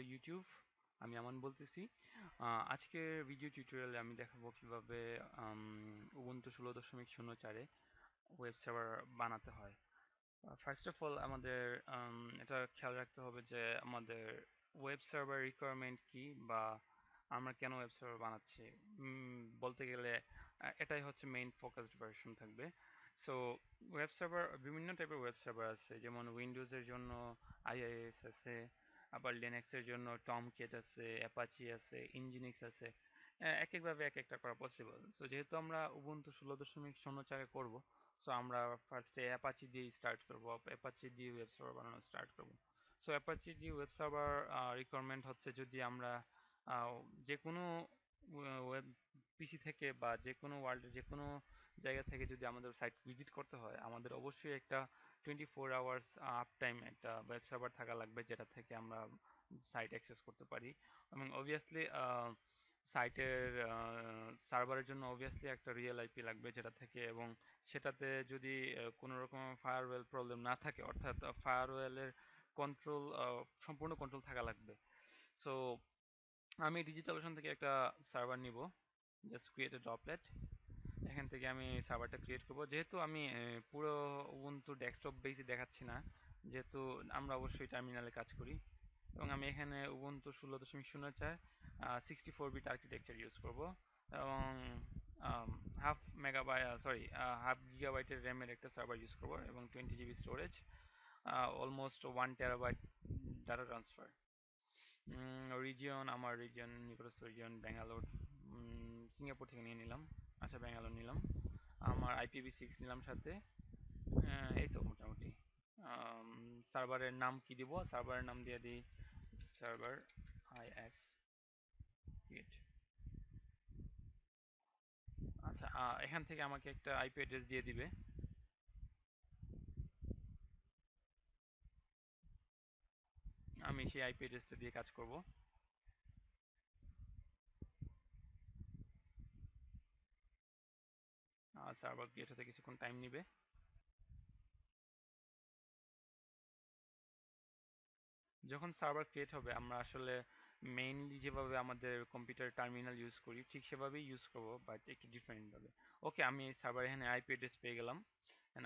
Hello YouTube, আমি আমান বলতেছি। আজকের ভিডিও টিউটোরিয়ালে আমি দেখাবো কিভাবে উবুন্টু 16.04-এ ওয়েব সার্ভার বানাতে হয়। ফার্স্ট অফ অল আমাদের এটা খেয়াল রাখতে হবে যে আমাদের ওয়েব সার্ভার রিকোয়ারমেন্ট কি, বা আমরা কেন ওয়েব সার্ভার বানাচ্ছি। বলতে গেলে এটাই হচ্ছে মেইন ফোকাসড ভার্সন থাকবে। সো ওয়েব সার্ভার, বিভিন্ন টাইপের ওয়েব সার্ভার আছে, যেমন উইন্ডোজের জন্য আইআইএস আছে, আবার লিনাক্সের জন্য টমকেট আছে, অ্যাপাচি আছে, ইনজিনিক্স আছে। এক একভাবে এক একটা করা পসিবল। সো যেহেতু আমরা উবুন্টু 16.04-এ করব, সো আমরা ফার্স্টে অ্যাপাচি দিয়ে স্টার্ট করব, অ্যাপাচি দিয়ে ওয়েব সার্ভার বানানো স্টার্ট করব। সো অ্যাপাচি দিয়ে ওয়েব সার্ভার রিকোয়ারমেন্ট হচ্ছে, যদি আমরা আহ, যে কোনো ওয়েব পিসি থেকে বা যে কোনো ওয়ার্ল্ডের যে কোনো জায়গা থেকে যদি আমাদের সাইট ভিজিট করতে হয়, আমাদের অবশ্যই একটা 24 আওয়ার্স আপ টাইম একটা ওয়েব সার্ভার থাকা লাগবে, যেটা থেকে আমরা সাইট অ্যাক্সেস করতে পারি। এবং অবভিয়াসলি সাইটের সার্ভারের জন্য অবভিয়াসলি একটা রিয়েল আইপি লাগবে যেটা থেকে, এবং সেটাতে যদি কোনো রকম ফায়ারওয়েল প্রবলেম না থাকে, অর্থাৎ ফায়ারওয়েলের কন্ট্রোল, সম্পূর্ণ কন্ট্রোল থাকা লাগবে। সো আমি ডিজিটাল ওশন থেকে একটা সার্ভার নিব, জাস্ট ক্রিয়েট এ ড্রপলেট। এখান থেকে আমি সার্ভারটা ক্রিয়েট করব। যেহেতু আমি পুরো উবুন্টু ডেস্কটপ বেসে দেখাচ্ছি না, যেহেতু আমরা অবশ্যই টার্মিনালে কাজ করি, এবং আমি এখানে উবুন্টু 16.04 64 বিট আর্কিটেকচার ইউজ করব, এবং হাফ মেগাবাইট সরি হাফ গিগাবাইটের র্যামের একটা সার্ভার ইউজ করব, এবং 20 GB storage, almost 1 terabyte data transfer. Region, আমার রিজিয়ন নিকটস্থ রিজিয়ন ব্যাঙ্গালোর, সিঙ্গাপুর থেকে নিয়ে নিলাম। আচ্ছা, ব্যাঙ্গালোর নিলাম। আমার IPv6 নিলাম সাথে। এই তো মোটামুটি। সার্ভারের নাম কি দিব? সার্ভারের নাম দিয়ে দিই সার্ভার IX ক্রিয়েট। আচ্ছা, এখান থেকে আমাকে একটা আইপি অ্যাড্রেস দিয়ে দিবে। আমি সেই আইপি অ্যাড্রেসটা দিয়ে কাজ করব। সার্ভার ক্রিয়েট হতে কিছুক্ষণ টাইম নিবে। যখন সার্ভার ক্রিয়েট হবে, আমরা আসলে মেইনলি যেভাবে আমাদের কম্পিউটার টার্মিনাল ইউজ করি ঠিক সেভাবেই ইউজ করব, বাট একটু ডিফারেন্ট ভাবে। ওকে, আমি সার্ভার এখানে আইপি অ্যাড্রেস পেয়ে গেলাম।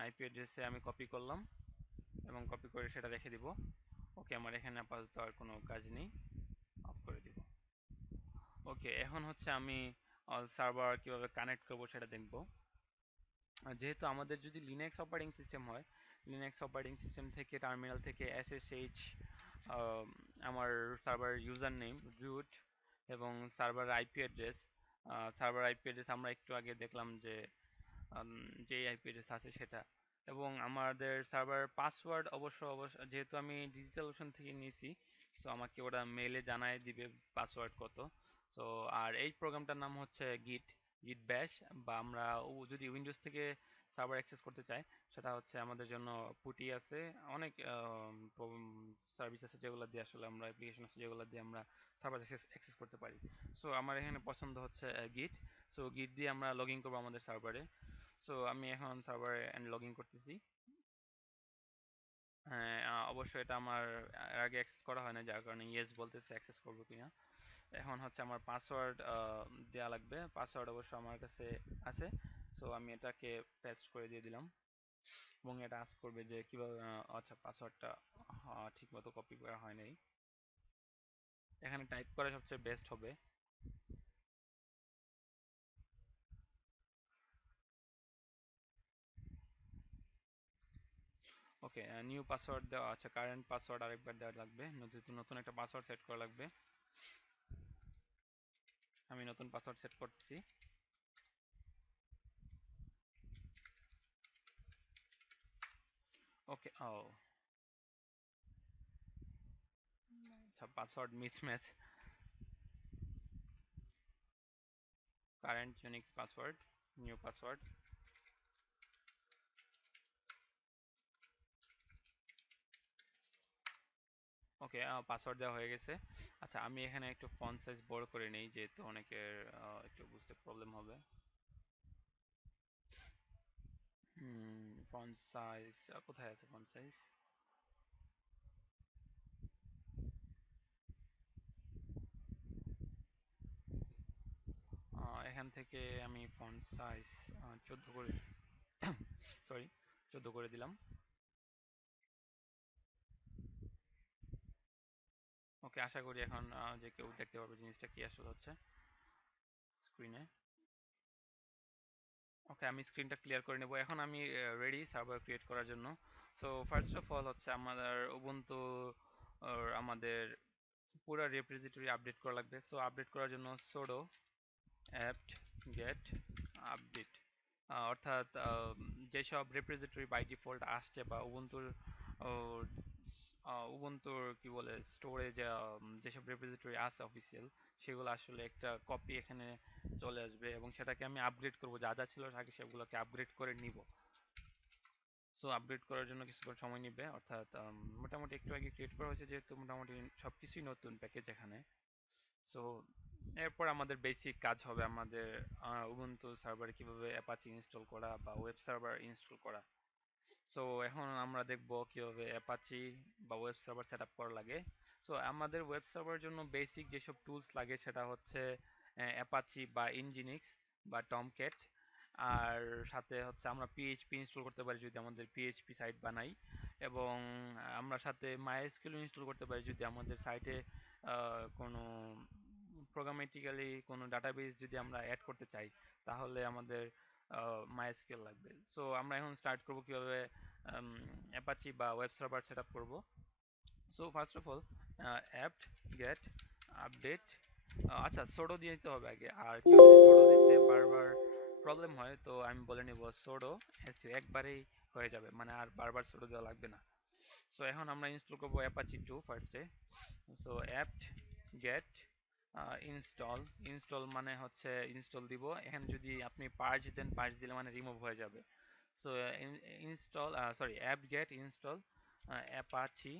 আইপি অ্যাড্রেসে আমি কপি করলাম, এবং কপি করে সেটা রেখে দিব। ওকে, আমার এখানে আপাতত আর কোনো কাজ নেই, অফ করে দিব। ওকে, এখন হচ্ছে আমি সার্ভার কিভাবে কানেক্ট করব সেটা দেখব। যেহেতু আমাদের যদি লিনাক্স অপারেটিং সিস্টেম হয়, লিনাক্স অপারেটিং সিস্টেম থেকে টার্মিনাল থেকে SSH, আমার সার্ভার ইউজার নেম রুট, এবং সার্ভার আইপি অ্যাড্রেস, আমরা একটু আগে দেখলাম যে যে আইপি অ্যাড্রেস আছে সেটা, এবং আমাদের সার্ভার পাসওয়ার্ড অবশ্য অবশ্য যেহেতু আমি ডিজিটাল ওশন থেকে নিয়েছি, সো আমাকে ওরা মেলে জানায় দিবে পাসওয়ার্ড কত। সো আর এই প্রোগ্রামটার নাম হচ্ছে গিট গিট ব্যাশ, বা আমরা যদি উইন্ডোজ থেকে সার্ভার অ্যাক্সেস করতে চাই, সেটা হচ্ছে আমাদের জন্য পুটি আছে, অনেক সার্ভিস আছে যেগুলো দিয়ে আসলে আমরা, অ্যাপ্লিকেশন আছে যেগুলো দিয়ে আমরা সার্ভার অ্যাক্সেস করতে পারি। সো আমার এখানে পছন্দ হচ্ছে গিট। সো গিট দিয়ে আমরা লগ ইন করবো আমাদের সার্ভারে। সো আমি এখন সার্ভারে লগ ইন করতেছি। হ্যাঁ, অবশ্যই এটা আমার এর আগে অ্যাক্সেস করা হয় না, যার কারণে ইয়েস বলতেছে অ্যাক্সেস করবো কিনা। এখন হচ্ছে আমার পাসওয়ার্ড দেওয়া লাগবে। পাসওয়ার্ড অবশ্য আমার কাছে আছে। সো আমি এটাকে পেস্ট করে দিয়ে দিলাম, এবং এটা আস্ক করবে যে কিভাবে, আচ্ছা পাসওয়ার্ডটা ঠিক মতো কপি করা হয় নাই। এখানে টাইপ করা সবচেয়ে বেস্ট হবে। ওকে, নিউ পাসওয়ার্ড দেওয়া আছে, কারেন্ট পাসওয়ার্ড আরেকবার দেওয়া লাগবে, নতুন নতুন একটা পাসওয়ার্ড সেট করা লাগবে। আমি নতুন পাসওয়ার্ড সেট করতেছি। ওকে, ও আচ্ছা, password mismatch, current Unix password, new password. Okay, password দেওয়া হয়ে গেছে। আচ্ছা, আমি এখানে একটু ফন্ট সাইজ বড় করে নেই, যেহেতু অনেকের একটু বুঝতে প্রবলেম হবে। ফন্ট সাইজ কোথায় আছে? ফন্ট সাইজ এখান থেকে আমি ফন্ট সাইজ 14 করে সরি 14 করে দিলাম। ওকে, আশা করি এখন যে কেউ দেখতে পারবে জিনিসটা কি আসলে হচ্ছে স্ক্রিনে। ওকে, আমি স্ক্রিনটা ক্লিয়ার করে নেব। এখন আমি রেডি সার্ভার ক্রিয়েট করার জন্য। সো ফার্স্ট অফ অল হচ্ছে আমাদের উবুন্টু আমাদের পুরো রেপোজিটরি আপডেট করা লাগবে। সো আপডেট করার জন্য sudo apt get update, অর্থাৎ যেসব রেপোজিটরি বাই ডিফল্ট আসছে বা উবুন্তুর কি বলে স্টোরেজ যেসব রেপোজিটরি আছে অফিসিয়াল, সেগুলো আসলে একটা কপি এখানে চলে আসবে এবং সেটাকে আমি আপগ্রেড করব, যা যা ছিল আগে সেগুলোকে আপগ্রেড করে নিব। সো আপগ্রেড করার জন্য কিছুক্ষণ সময় নেবে, অর্থাৎ মোটামুটি একটু আগে ক্রিয়েট করা হয়েছে যেহেতু মোটামুটি সবকিছুই নতুন প্যাকেজ এখানে। সো এরপর আমাদের বেসিক কাজ হবে আমাদের উবুন্টু সার্ভারে কিভাবে অ্যাপাচি ইনস্টল করা বা ওয়েব সার্ভার ইনস্টল করা। সো এখন আমরা দেখব কিভাবে অ্যাপাচি বা ওয়েব সার্ভার সেটআপ করা লাগে। সো আমাদের ওয়েব সার্ভারের জন্য বেসিক যেসব টুলস লাগে সেটা হচ্ছে অ্যাপাচি বা ইনজিনিক্স বা টমক্যাট, আর সাথে হচ্ছে আমরা পিএইচপি ইনস্টল করতে পারি যদি আমাদের পিএইচপি সাইট বানাই, এবং আমরা সাথে মাইএসকিউএল ইনস্টল করতে পারি যদি আমাদের সাইটে কোনো প্রোগ্রামেটিক্যালি কোনো ডাটাবেস যদি আমরা অ্যাড করতে চাই, তাহলে আমাদের মাইএসকিউএল লাগবে। সো আমরা এখন স্টার্ট করব কিভাবে অ্যাপাচি বা ওয়েব সার্ভার সেটআপ করব। So first of all apt get update, আচ্ছা sudo দিয়ে দিতে হবে আগে, আর কেউ যদি sudo দিতে বারবার প্রবলেম হয় তো আমি বলে নিব sudo su, একবারেই হয়ে যাবে, মানে আর বারবার sudo দেওয়া লাগবে না। সো এখন আমরা ইনস্টল করব অ্যাপাচি 2 ফার্স্টে। So apt get install, install মানে হচ্ছে ইনস্টল দিব। এখানে যদি আপনি purge দেন, purge দিলে মানে রিমুভ হয়ে যাবে। So install sorry apt get install apache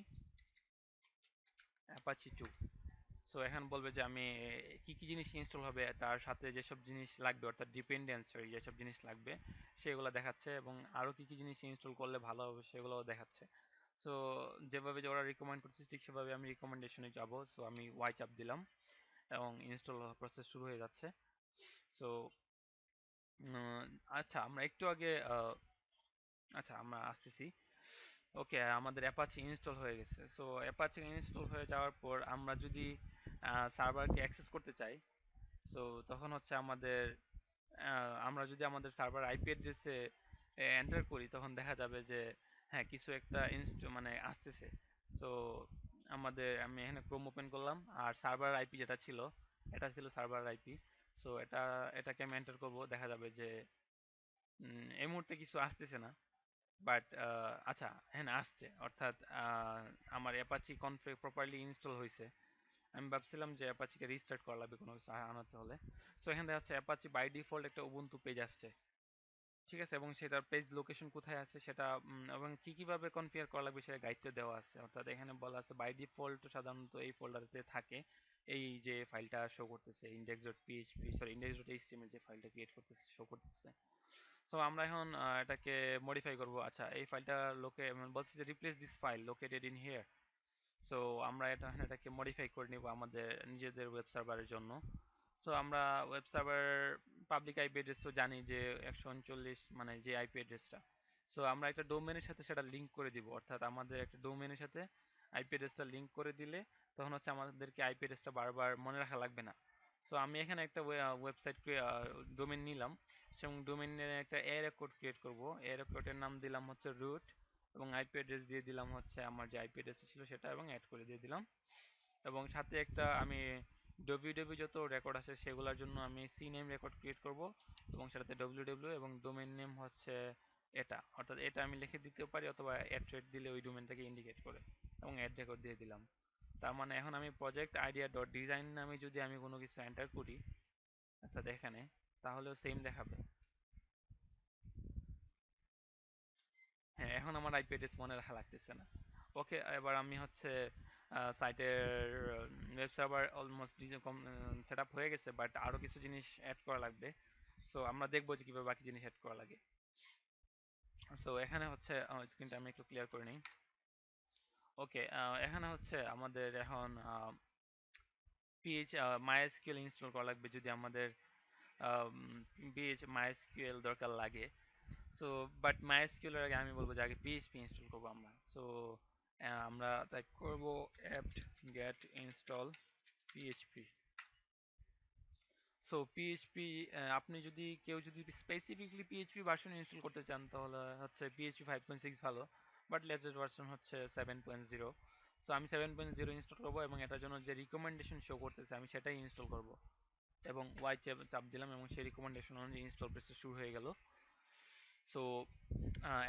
apache 2। So এখন বলবে যে আমি কি কি জিনিস ইনস্টল হবে, তার সাথে যেসব জিনিস লাগবে অর্থাৎ ডিপেন্ডেন্সি যেসব জিনিস লাগবে সেগুলো দেখাচ্ছে, এবং আরো কি কি জিনিস ইনস্টল করলে ভালো হবে সেগুলোও দেখাচ্ছে। সো যেভাবে যে ওরা রিকমেন্ড করছে ঠিক সেভাবে আমি রিকমেন্ডেশনে যাব। সো আমি ওয়াই চাপ দিলাম এবং ইনস্টল প্রসেস শুরু হয়ে যাচ্ছে। সো আচ্ছা আমরা একটু আগে আচ্ছা আমরা আসতেছি। ওকে, আমাদের অ্যাপাচি ইনস্টল হয়ে গেছে। সো অ্যাপাচি ইনস্টল হয়ে যাওয়ার পর আমরা যদি সার্ভারকে অ্যাক্সেস করতে চাই, সো তখন হচ্ছে আমাদের আমরা যদি আমাদের সার্ভার আইপি অ্যাড্রেসে এন্টার করি তখন দেখা যাবে যে হ্যাঁ কিছু একটা মানে আসতেছে। সো আমি এখানে ক্রোম ওপেন করলাম, আর সার্ভার আইপি যেটা ছিল এটা ছিল সার্ভার আইপি। সো এটাকে আমি এন্টার করব, দেখা যাবে যে এই মুহূর্তে কিছু আসতেছে না, বাট আচ্ছা হ্যাঁ আসছে, অর্থাৎ আমার অ্যাপাচি কনফিগ প্রপারলি ইনস্টল হয়েছে। আমি ভাবছিলাম যে অ্যাপাচিকে রিস্টার্ট করা লাগবে কোনো কিছু আনাতে হলে। সো এখানে দেখা যাচ্ছে অ্যাপাচি বাই ডিফল্ট একটা উবুন্টু পেজ আসছে, ঠিক আছে, এবং সেটার পেজ লোকেশন কোথায় আছে সেটা এবং কি কিভাবে কনফিগার করা লাগবে সেটা গাইডটা দেওয়া আছে। অর্থাৎ এখানে বলা আছে বাই ডিফল্ট সাধারণত এই ফোল্ডারতে থাকে এই যে ফাইলটা শো করতেছে index.php সরি index.html, যে ফাইলটা ক্রিয়েট করতেছে শো করতেছে। সো আমরা এখন এটাকে মডিফাই করব। আচ্ছা এই ফাইলটা বলছে যে replace this file located in here. So আমরা এটাকে মডিফাই করে নিব আমাদের নিজেদের ওয়েব সার্ভারের জন্য। সো আমরা web server public IP address তো জানি যে 139 মানে যে আইপি অ্যাড্রেসটা। সো আমরা একটা ডোমেনের সাথে সেটা লিংক করে দিব, অর্থাৎ আমাদের একটা ডোমেনের সাথে আইপি অ্যাড্রেসটা লিংক করে দিলে তখন হচ্ছে আমাদেরকে আইপি অ্যাড্রেসটা বারবার মনে রাখা লাগবে না। সো আমি এখানে একটা ওয়েবসাইট ডোমেন নিলাম এবং ডোমেনের একটা এর কোড ক্রিয়েট করব। এর কোডের নাম দিলাম হচ্ছে রুট এবং আইপি অ্যাড্রেস দিয়ে দিলাম হচ্ছে আমার যে আইপি অ্যাড্রেস ছিল সেটা এবং অ্যাড করে দিয়ে দিলাম। এবং সাথে একটা আমি www যত রেকর্ড আছে সেগুলোর জন্য আমি সিনেম রেকর্ড ক্রিয়েট করব এবং সেটাতে www এবং ডোমেইন নেম হচ্ছে এটা, অর্থাৎ এটা আমি লিখে দিতে পারি অথবা অ্যাড রেট দিলে ওই ডোমেইনটাকে ইন্ডিকেট করে এবং অ্যাড রেকর্ড দিয়ে দিলাম। তার মানে এখন আমি প্রজেক্ট আইডিয়া ডট ডিজাইন নামে যদি আমি কোনো কিছু এন্টার করি অর্থাৎ এখানে, তাহলেও সেম দেখাবে। হ্যাঁ এখন আমার আইপি অ্যাড্রেস মনে রাখা লাগতেছে না। ওকে, এবার আমি হচ্ছে সাইটের web server almost set up হয়ে গেছে, বাট আরো কিছু জিনিস অ্যাড করা লাগবে। সো আমরা দেখবো যে কিভাবে বাকি জিনিস অ্যাড করা লাগে। সো এখানে হচ্ছে স্ক্রিনটা আমি একটু ক্লিয়ার করে নিই। ওকে, এখানে হচ্ছে আমাদের এখন পিএইচ মাইএসকিউএল ইনস্টল করা লাগবে যদি আমাদের MySQL দরকার লাগে। সো বাট MySQL এর আগে আমি বলবো যে আগে PHP ইনস্টল করবো আমরা। সো আমরা টাইপ করব apt get install PHP। So PHP, আপনি যদি কেউ যদি স্পেসিফিকলি পিএইচপি ভার্সন ইনস্টল করতে চান তাহলে হচ্ছে পিএইচপি 5.6 ভালো, বাট লেটেস্ট ভার্সন হচ্ছে 7.0। সো আমি 7.0 ইনস্টল করব এবং এটার জন্য যে রিকমেন্ডেশন শো করতেছে আমি সেটাই ইনস্টল করব এবং ওয়াই চাপ দিলাম এবং সেই রিকমেন্ডেশন অনুযায়ী ইনস্টল প্রসেস শুরু হয়ে গেল। সো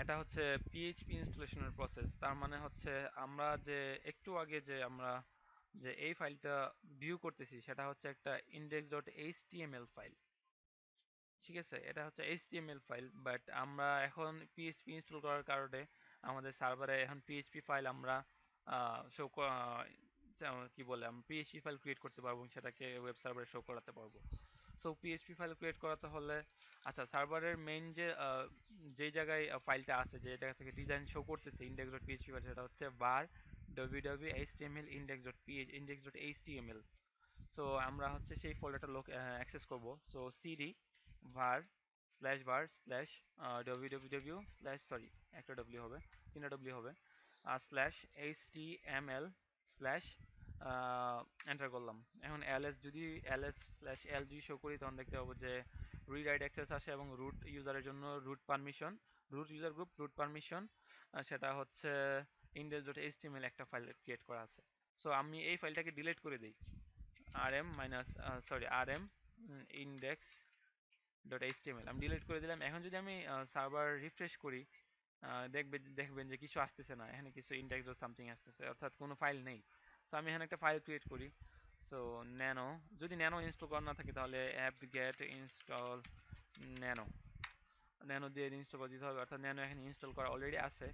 এটা হচ্ছে পিএইচপি ইনস্টলেশনের প্রসেস। তার মানে হচ্ছে আমরা যে একটু আগে যে আমরা যে এই ফাইলটা ভিউ করতেছি সেটা হচ্ছে একটা index.html ফাইল। ঠিক আছে, এটা হচ্ছে HTML ফাইল, বাট আমরা এখন PHP ইনস্টল করার কারণে আমাদের সার্ভারে এখন PHP ফাইল আমরা শো কি বলে আমরা PHP ফাইল ক্রিয়েট করতে পারবো এবং সেটাকে ওয়েব সার্ভারে শো করাতে পারবো। সো PHP ফাইল ক্রিয়েট করাতে হলে আচ্ছা সার্ভারের মেইন যে যে জায়গায় ফাইলটা আছে, যে জায়গা থেকে ডিজাইন শো করতেছে index.php ফাইল, সেটা হচ্ছে var www.html index.html। সো আমরা হচ্ছে সেই ফোল্ডারটা অ্যাক্সেস করব। So cd var www slash sorry একটা w হবে, তিনটা w হবে, স্ল্যাশ html স্ল্যাশ এন্টার করলাম। এখন ls যদি ls স্ল্যাশ l যদি শো করি তখন দেখতে পাবো যে রিড রাইট অ্যাক্সেস আসে এবং রুট ইউজারের জন্য root permission, root user group root permission, সেটা হচ্ছে index.html একটা ফাইল ক্রিয়েট করা আছে। সো আমি এই ফাইলটাকে ডিলিট করে দিই, rm মাইনাস rm index.html আমি ডিলিট করে দিলাম। এখন যদি আমি সার্ভার রিফ্রেশ করি দেখবেন যে কিছু আসতেছে না, এখানে কিছু ইন্ডেক্স ডট সামথিং আসতেছে, অর্থাৎ কোনো ফাইল নেই। সো আমি এখানে একটা ফাইল ক্রিয়েট করি। সো ন্যানো, যদি ন্যানো ইনস্টল করা না থাকে তাহলে apt get install nano, nano দিয়ে ইনস্টল করে দিতে হবে, অর্থাৎ ন্যানো এখানে ইনস্টল করা অলরেডি আছে।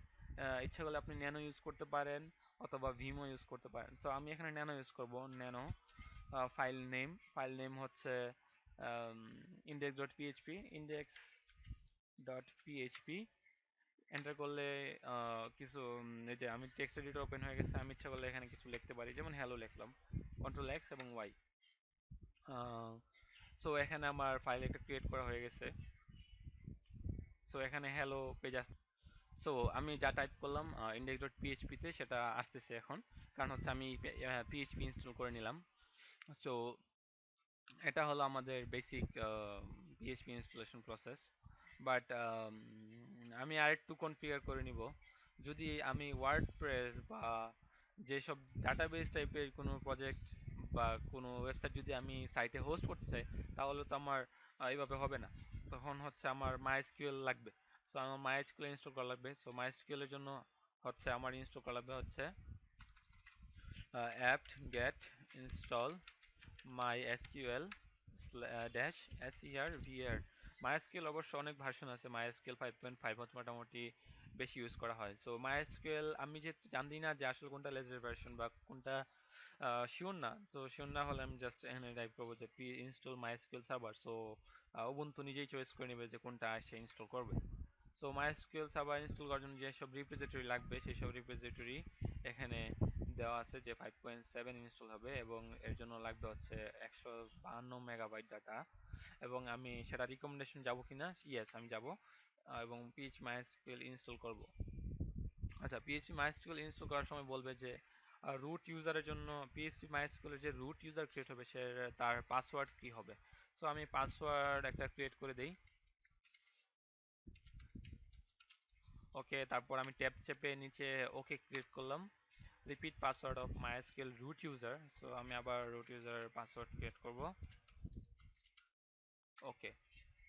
ইচ্ছা করলে আপনি ন্যানো ইউজ করতে পারেন অথবা ভিমো ইউজ করতে পারেন। সো আমি এখানে ন্যানো ইউজ করব। ন্যানো ফাইল নেম হচ্ছে index.php index.php এন্টার করলে কিছু এই যে আমি টেক্সট এডিটর ওপেন হয়ে গেছে, আমি ইচ্ছা করলে এখানে কিছু লিখতে পারি, যেমন হ্যালো লিখলাম, কন্ট্রোল এক্স এবং ওয়াই। সো এখানে আমার ফাইল একটা ক্রিয়েট করা হয়ে গেছে। সো এখানে হ্যালো পেজ আসছে। সো আমি যা টাইপ করলাম index.php তে সেটা আসতেছে এখন, কারণ হচ্ছে আমি পিএইচপি ইনস্টল করে নিলাম। সো এটা হলো আমাদের basic PHP installation process. But আমি আরেকটু কনফিগার করে নিব। যদি আমি ওয়ার্ডপ্রেস বা যেসব ডাটাবেস টাইপের কোনো প্রজেক্ট বা কোনো ওয়েবসাইট যদি আমি সাইটে হোস্ট করতে চাই তাহলে তো আমার এইভাবে হবে না, তখন হচ্ছে আমার MySQL লাগবে। সো আমার MySQL ইনস্টল করা লাগবে। সো MySQL এর জন্য হচ্ছে আমার ইনস্টল করা লাগবে হচ্ছে apt get install MySQL dash server। MySQL অবশ্য অনেক ভার্সন আছে, MySQL 5.5 মোটামুটি বেশি ইউজ করা হয়। সো MySQL আমি যে জানি না যে আসলে কোনটা লেটেস্ট ভার্সন বা কোনটা শিওর না, তো শিওর না হলে আমি জাস্ট এখানে টাইপ করবো যে install MySQL server. So Ubuntu নিজেই চয়েস করে নেবে যে কোনটা সে ইনস্টল করবে। সো MySQL সার্ভার ইনস্টল করার জন্য যেসব রিপোজিটরি লাগবে সেই সব রিপোজিটরি এখানে দেওয়া আছে যে 5.7 ইনস্টল হবে এবং এর জন্য লাগবে হচ্ছে 152 মেগাবাইট ডাটা, এবং আমি সেটা রিকমেন্ডেশন যাব কিনা, ইয়েস আমি যাব, এবং PHP MySQL ইনস্টল করব। আচ্ছা, PHP MySQL ইনস্টল করার সময় বলবে যে রুট ইউজারের জন্য PHP MySQL এর যে রুট ইউজার ক্রিয়েট হবে সে তার পাসওয়ার্ড কি হবে। সো আমি পাসওয়ার্ড একটা ক্রিয়েট করে দেই। ওকে, তারপর আমি ট্যাব চেপে নিচে ওকে ক্লিক করলাম। Repeat password of MySQL root user. So আমি আবার রুট ইউজার পাসওয়ার্ড ক্রিয়েট করব। ওকে,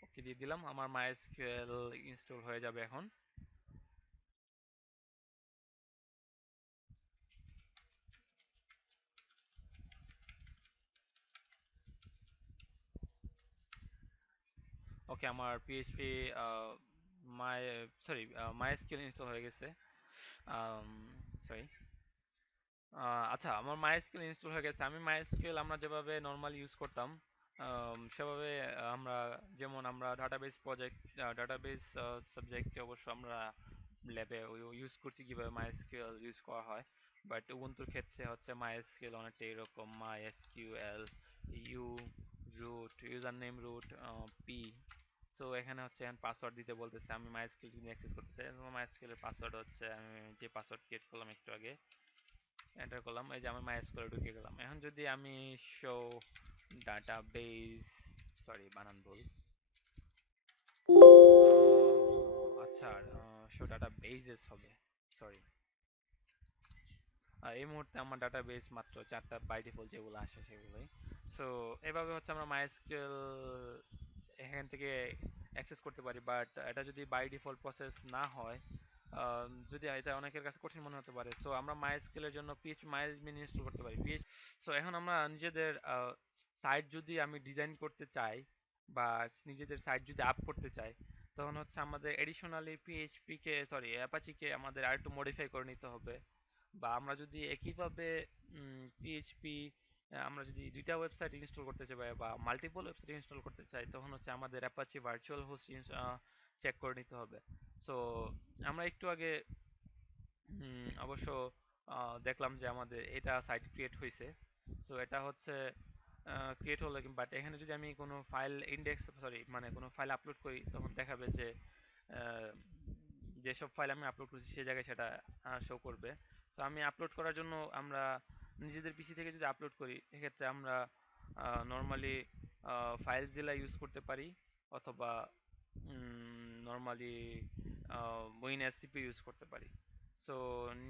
ওকে দিয়ে দিলাম, আমার MySQL ইনস্টল হয়ে যাবে এখন। ওকে, আমার PHP my sorry MySQL install হয়ে গেছে। সরি, আচ্ছা আমার MySQL ইনস্টল হয়ে গেছে। আমি MySQL আমরা যেভাবে নর্মাল ইউজ করতাম সেভাবে আমরা, যেমন আমরা ডাটাবেস প্রজেক্ট, ডাটাবেস সাবজেক্টে অবশ্য আমরা ল্যাবে ইউজ করছি কিভাবে MySQL ইউজ করা হয়, বাট উবুন্টুর ক্ষেত্রে হচ্ছে MySQL অনেকটা এরকম MySQL U root user name root P. So এখানে হচ্ছে পাসওয়ার্ড দিতে বলতেছে, আমি মাইস্কুয়েল যদি অ্যাক্সেস করতে চাই, মাইস্কুয়েলের পাসওয়ার্ড হচ্ছে আমি যে পাসওয়ার্ড ক্রিয়েট করলাম একটু আগে, এন্টার করলাম, এই যে আমার মাইস্কুয়েলে ঢুকে গেলাম। এখন যদি আমি শো ডাটাবেস, সরি বানান ভুল, আচ্ছা শো ডাটাবেসেস হবে, সরি। এই মুহূর্তে আমার ডাটাবেস মাত্র 4টা বাই ডিফল্ট যেগুলো আসে সেগুলোই। সো এভাবে হচ্ছে আমরা মাইস্কুয়েল এখান থেকে অ্যাক্সেস করতে পারি, বাট এটা যদি বাই ডিফল্ট প্রসেস না হয়, যদি এটা অনেকের কাছে কঠিন মনে হতে পারে, সো আমরা মাইস্কুয়েল এর জন্য পিএইচপি মাইলমিন ইনস্টল করতে পারি। সো এখন আমরা নিজেদের সাইট যদি আমি ডিজাইন করতে চাই বা নিজেদের সাইট যদি আপ করতে চাই, তখন হচ্ছে আমাদের এডিশনালি পিএইচপি কে, সরি অ্যাপাচি কে আমাদের আরেকটু মডিফাই করে নিতে হবে। বা আমরা যদি একইভাবে পিএইচপি আমরা যদি দুইটা ওয়েবসাইট ইনস্টল করতে চাই বা মাল্টিপল ওয়েবসাইট ইনস্টল করতে চাই, তখন হচ্ছে আমাদের অ্যাপাচি ভার্চুয়াল হোস্ট চেক করে নিতে হবে। সো আমরা একটু আগে অবশ্য দেখলাম যে আমাদের এটা সাইট ক্রিয়েট হয়েছে। সো এটা হচ্ছে ক্রিয়েট হলো, বাট এখানে যদি আমি কোনো ফাইল ইন্ডেক্স, সরি মানে কোনো ফাইল আপলোড করি, তখন দেখাবে যে আহ, যেসব ফাইল আমি আপলোড করছি সে জায়গায় সেটা শো করবে। সো আমি আপলোড করার জন্য আমরা নিজেদের পিসি থেকে যদি আপলোড করি, এক্ষেত্রে আমরা নর্মালি ফাইলজিলা ইউজ করতে পারি, অথবা নর্মালি উইনএস সিপি ইউজ করতে পারি। সো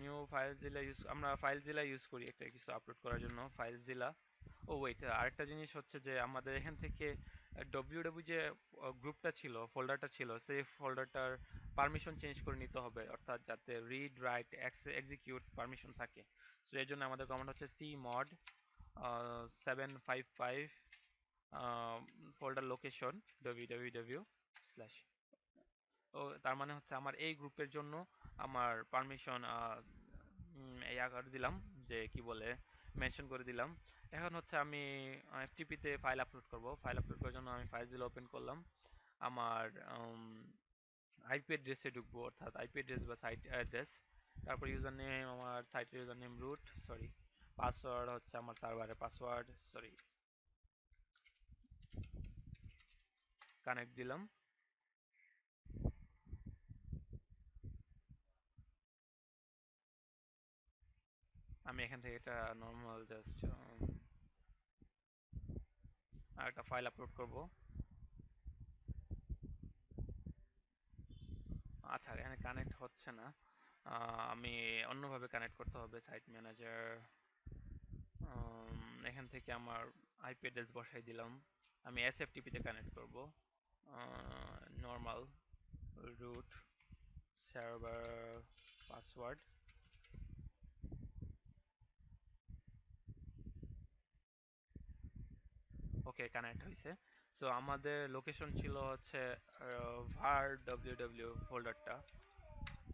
নিউ ফাইলজিলা ইউজ, আমরা ফাইলজিলা ইউজ করি একটা কিছু আপলোড করার জন্য, ফাইলজিলা। ও ওয়েট, আরেকটা জিনিস হচ্ছে যে আমাদের এখান থেকে ডব্লিউডব্লিউ যে গ্রুপটা ছিল, ফোল্ডারটা ছিল, সেই ফোল্ডারটার পারমিশন চেঞ্জ করে নিতে হবে, অর্থাৎ যাতে রিড রাইট এক্সিকিউট পারমিশন থাকে। সো এর জন্য আমাদের কমান্ড হচ্ছে cmod 755 folder location www slash. ও তার মানে হচ্ছে আমার এই গ্রুপের জন্য আমার পারমিশন এই আকার দিলাম, যে কি বলে মেনশন করে দিলাম। এখন হচ্ছে আমি এফটিপি তে ফাইল আপলোড করব। ফাইল আপলোড করার জন্য আমি ফাইলগুলো ওপেন করলাম। আমার আইপি অ্যাড্রেসে ঢুকবো, অর্থাৎ আইপি অ্যাড্রেস বা সাইট অ্যাড্রেস। তারপর ইউজার নেম, আমার সাইটের user name root, sorry. Password হচ্ছে আমার সার্ভারের পাসওয়ার্ড, সরি কানেক্ট দিলাম। আমি এখান থেকে এটা নর্মাল জাস্ট আর একটা ফাইল আপলোড করব। আচ্ছা এখানে কানেক্ট হচ্ছে না, আমি অন্যভাবে কানেক্ট করতে হবে। সাইট ম্যানেজার, এখান থেকে আমার আইপি অ্যাড্রেস বসাই দিলাম। আমি এসএফটিপি তে কানেক্ট করব। Normal root server password. Okay connect হয়েছে। সো আমাদের লোকেশন ছিল হচ্ছে var www ফোল্ডারটা।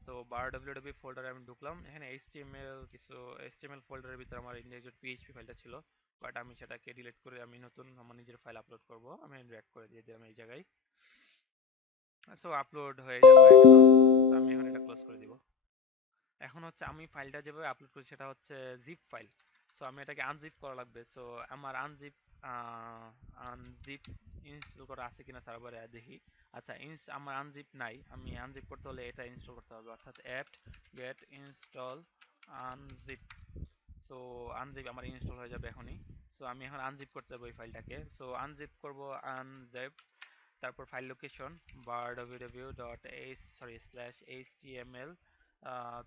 তো var www ফোল্ডারে আমি ঢুকলাম, এখানে এইচটিএমএল কিছু এইচটিএমএল ফোল্ডারের ভিতরে আমার index.php ফাইলটা ছিল, বাট আমি সেটাকে ডিলিট করে আমি নতুন আমার নিজের ফাইল আপলোড করব। আমি ড্র্যাগ করে দিয়ে দিলাম এই জায়গায়। সো আপলোড হয়ে গেল। সো আমি এখন এটা ক্লোজ করে দিব। এখন হচ্ছে আমি ফাইলটা যেভাবে আপলোড করি সেটা হচ্ছে জিপ ফাইল। সো আমি এটাকে আনজিপ করা লাগবে। সো আমার আনজিপ ইনস্টল করা আছে কিনা সার্ভারে দেখি। আচ্ছা আমার আনজিপ নাই, আমি আনজিপ করতে হলে এটা ইনস্টল করতে হবে, অর্থাৎ apt get install unzip। So unzip আমার ইনস্টল হয়ে যাবে এখনই। সো আমি এখন আনজিপ করতে হবে ওই ফাইলটাকে। সো আনজিপ করব আনজিপ, তারপর ফাইল লোকেশন var www.html,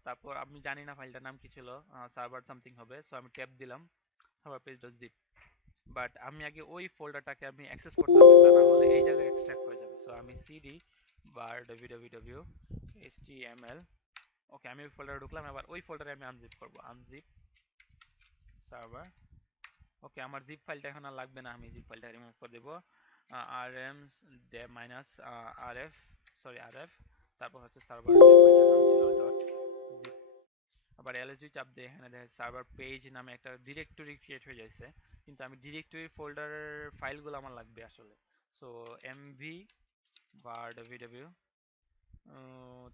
তারপর আমি জানি না ফাইলটার নাম কি ছিল, সার্ভার সামথিং হবে। সো আমি ট্যাব দিলাম server page dot zip. But আমি আগে ওই ফোল্ডারটাকে আমি অ্যাক্সেস করতে হবে, তা না হলে এই জায়গায় এক্সট্রাক্ট হয়ে যাবে। সো আমি cd var www.html, ওকে আমি ওই ফোল্ডারে ঢুকলাম। এবার ওই ফোল্ডারে আমি আনজিপ করব, আনজিপ সার্ভার। ওকে আমার জিপ ফাইলটা এখন আর লাগবে না, আমি জিপ ফাইলটা রিমুভ করে দেব। rm minus rf, sorry rf, তারপর হচ্ছে সার্ভার যে ফাইলটার নাম ছিল ডট জিপ। আবার lsd চাপ দিয়ে এখানে দেখেন সার্ভার পেজ নামে একটা ডিরেক্টরি ক্রিয়েট হয়ে যাচ্ছে, কিন্তু আমি ডিরেক্টরি ফোল্ডারের ফাইলগুলো আমার লাগবে আসলে। সো mv var www,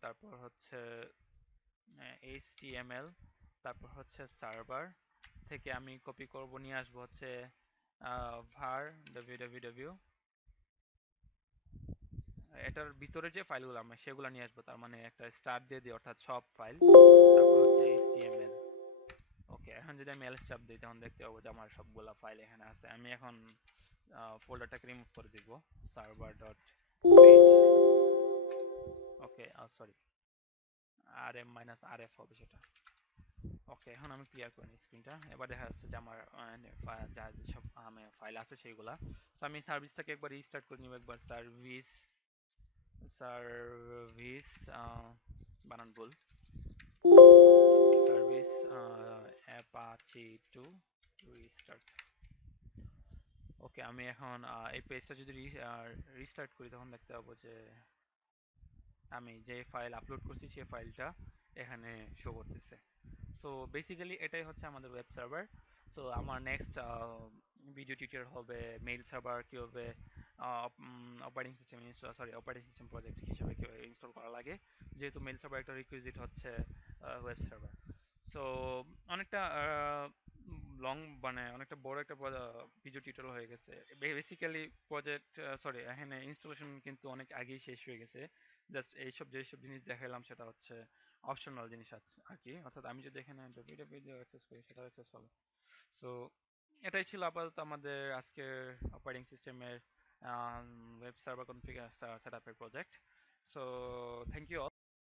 তারপর হচ্ছে html, তারপর হচ্ছে সার্ভার থেকে আমি কপি করব, নিয়ে আসবো হচ্ছে var www, এটার ভিতরে যে ফাইলগুলো আমরা সেগুলো নিয়ে আসবো, তার মানে একটা স্টার দিয়ে দিই অর্থাৎ সব ফাইল, তারপর হচ্ছে html। ওকে, এখন যদি আমি else চাপ দিই তখন দেখতে পাবো যে আমার সবগুলা ফাইল এখানে আছে। আমি এখন ফোল্ডারটাকে রিমুভ করে দিব, সার্ভার ডট পেজ। ওকে, সরি, rm মাইনাস rf হবে সেটা। ওকে, এখন আমি ক্লিয়ার করে নিই স্ক্রিনটা। এবার দেখা যাচ্ছে যে আমার যা সব ফাইল আছে সেইগুলা। তো আমি সার্ভিসটাকে একবার রিস্টার্ট করে নিব, একবার সার্ভিস, সার্ভিস বানান ভুল, সার্ভিস অ্যাপাচি টু রিস্টার্ট। ওকে, আমি এখন এই পেজটা যদি রিস্টার্ট করি তখন দেখতে পাবো যে আমি যে ফাইল আপলোড করছি সেই ফাইলটা এখানে শো করতেছে। সো বেসিক্যালি এটাই হচ্ছে আমাদের ওয়েব সার্ভার। সো আমার নেক্সট ভিডিও টিউটোরিয়াল হবে মেইল সার্ভার কীভাবে অপারেটিং সিস্টেম প্রজেক্ট হিসেবে কীভাবে ইনস্টল করা লাগে, যেহেতু মেইল সার্ভার একটা রিকুইজিট হচ্ছে ওয়েব সার্ভার। সো অনেকটা লং, মানে অনেকটা বড় একটা ভিডিও টিউটোরিয়াল হয়ে গেছে। বেসিক্যালি প্রজেক্ট, সরি, এখানে ইনস্টলেশন কিন্তু অনেক আগেই শেষ হয়ে গেছে। জাস্ট এইসব যেসব জিনিস দেখালাম সেটা হচ্ছে অপশনাল জিনিস আছে আর কি, অর্থাৎ আমি যদি এখানে www অ্যাক্সেস করি সেটাও অ্যাক্সেস হবে। সো এটাই ছিল আপাতত আমাদের আজকের অপারেটিং সিস্টেমের ওয়েব সার্ভার কনফিগার সেটআপের project. So thank you all.